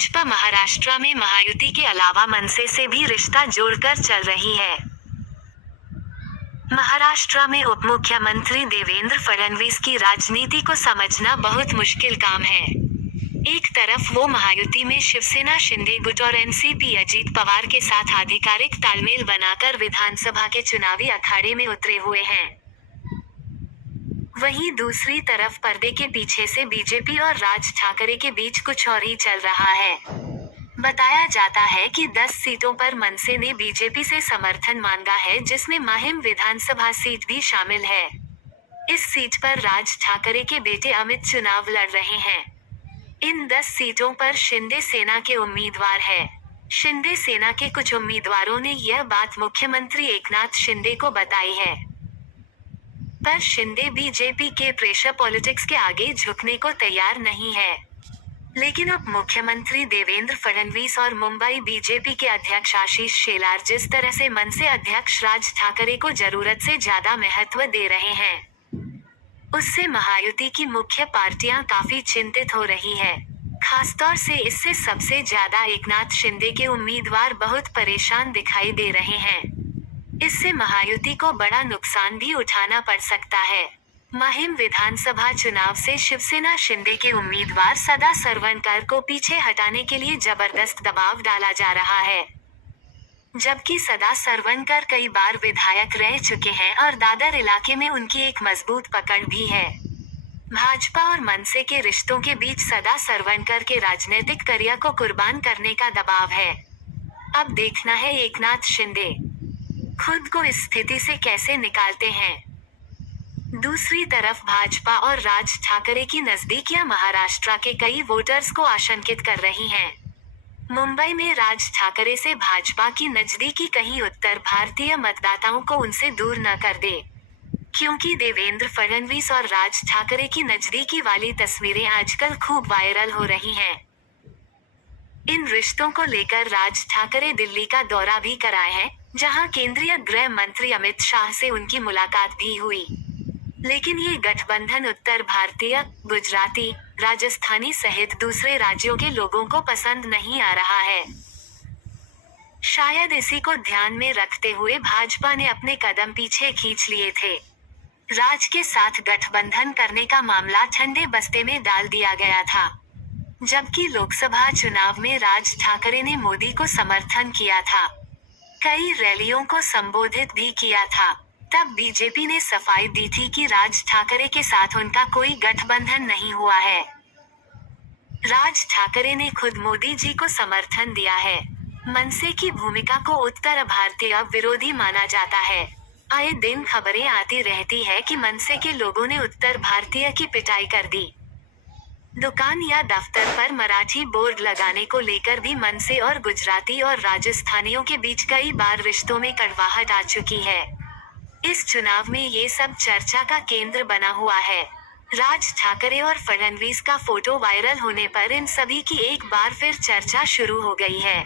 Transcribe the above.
भाजपा महाराष्ट्र में महायुति के अलावा मनसे से भी रिश्ता जोड़कर चल रही है। महाराष्ट्र में उप मुख्यमंत्री देवेंद्र फडणवीस की राजनीति को समझना बहुत मुश्किल काम है। एक तरफ वो महायुति में शिवसेना शिंदे गुट और एनसीपी अजित पवार के साथ आधिकारिक तालमेल बनाकर विधानसभा के चुनावी अखाड़े में उतरे हुए हैं। वहीं दूसरी तरफ पर्दे के पीछे से बीजेपी और राज ठाकरे के बीच कुछ और ही चल रहा है। बताया जाता है कि 10 सीटों पर मनसे ने बीजेपी से समर्थन मांगा है, जिसमें माहिम विधानसभा सीट भी शामिल है। इस सीट पर राज ठाकरे के बेटे अमित चुनाव लड़ रहे हैं। इन 10 सीटों पर शिंदे सेना के उम्मीदवार है। शिंदे सेना के कुछ उम्मीदवारों ने यह बात मुख्यमंत्री एकनाथ शिंदे को बताई है, पर शिंदे बीजेपी के प्रेशर पॉलिटिक्स के आगे झुकने को तैयार नहीं है। लेकिन उप मुख्यमंत्री देवेंद्र फडणवीस और मुंबई बीजेपी के अध्यक्ष आशीष शेलार जिस तरह से मनसे अध्यक्ष राज ठाकरे को जरूरत से ज्यादा महत्व दे रहे हैं, उससे महायुति की मुख्य पार्टियां काफी चिंतित हो रही है। खासतौर से इससे सबसे ज्यादा एकनाथ शिंदे के उम्मीदवार बहुत परेशान दिखाई दे रहे हैं। इससे महायुति को बड़ा नुकसान भी उठाना पड़ सकता है। माहिम विधानसभा चुनाव से शिवसेना शिंदे के उम्मीदवार सदा सरवणकर को पीछे हटाने के लिए जबरदस्त दबाव डाला जा रहा है, जबकि सदा सरवणकर कई बार विधायक रह चुके हैं और दादर इलाके में उनकी एक मजबूत पकड़ भी है। भाजपा और मनसे के रिश्तों के बीच सदा सरवणकर के राजनीतिक करियर को कुर्बान करने का दबाव है। अब देखना है एकनाथ शिंदे खुद को इस स्थिति से कैसे निकालते हैं। दूसरी तरफ भाजपा और राज ठाकरे की नजदीकियां महाराष्ट्र के कई वोटर्स को आशंकित कर रही हैं। मुंबई में राज ठाकरे से भाजपा की नजदीकी कहीं उत्तर भारतीय मतदाताओं को उनसे दूर न कर दे, क्योंकि देवेंद्र फडणवीस और राज ठाकरे की नजदीकी वाली तस्वीरें आजकल खूब वायरल हो रही हैं। इन रिश्तों को लेकर राज ठाकरे दिल्ली का दौरा भी कराए हैं, जहां केंद्रीय गृह मंत्री अमित शाह से उनकी मुलाकात भी हुई। लेकिन ये गठबंधन उत्तर भारतीय, गुजराती, राजस्थानी सहित दूसरे राज्यों के लोगों को पसंद नहीं आ रहा है। शायद इसी को ध्यान में रखते हुए भाजपा ने अपने कदम पीछे खींच लिए थे। राज के साथ गठबंधन करने का मामला ठंडे बस्ते में डाल दिया गया था, जबकि लोकसभा चुनाव में राज ठाकरे ने मोदी को समर्थन किया था, कई रैलियों को संबोधित भी किया था। तब बीजेपी ने सफाई दी थी कि राज ठाकरे के साथ उनका कोई गठबंधन नहीं हुआ है। राज ठाकरे ने खुद मोदी जी को समर्थन दिया है। मनसे की भूमिका को उत्तर भारतीय विरोधी माना जाता है। आए दिन खबरें आती रहती है कि मनसे के लोगों ने उत्तर भारतीय की पिटाई कर दी। दुकान या दफ्तर पर मराठी बोर्ड लगाने को लेकर भी मनसे और गुजराती और राजस्थानियों के बीच कई बार रिश्तों में कड़वाहट आ चुकी है। इस चुनाव में ये सब चर्चा का केंद्र बना हुआ है। राज ठाकरे और फडणवीस का फोटो वायरल होने पर इन सभी की एक बार फिर चर्चा शुरू हो गई है।